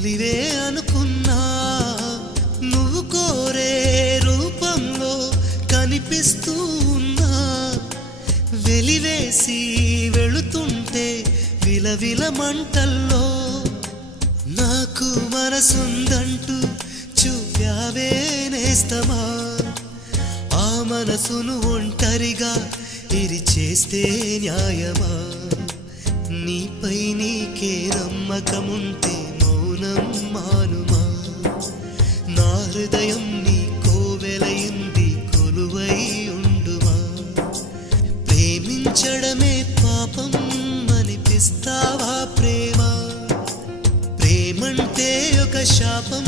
పులివే అనుకున్నా నువ్వు కోరే రూపంలో కనిపిస్తూ ఉన్నా వెలివేసి వెళుతుంటే విలవిల మంటల్లో నాకు మనసుందంటూ చూపావే నేస్తమా ఆ మనసును ఒంటరిగా ఇరిచేస్తే న్యాయమా నీపై నీకే నమ్మకముంటే మౌనం మానుమా నా హృదయం నీ కోవెలయింది కొలువై ఉండుమా ప్రేమించడమే పాపం అనిపిస్తావా ప్రేమ ప్రేమంటే ఒక శాపం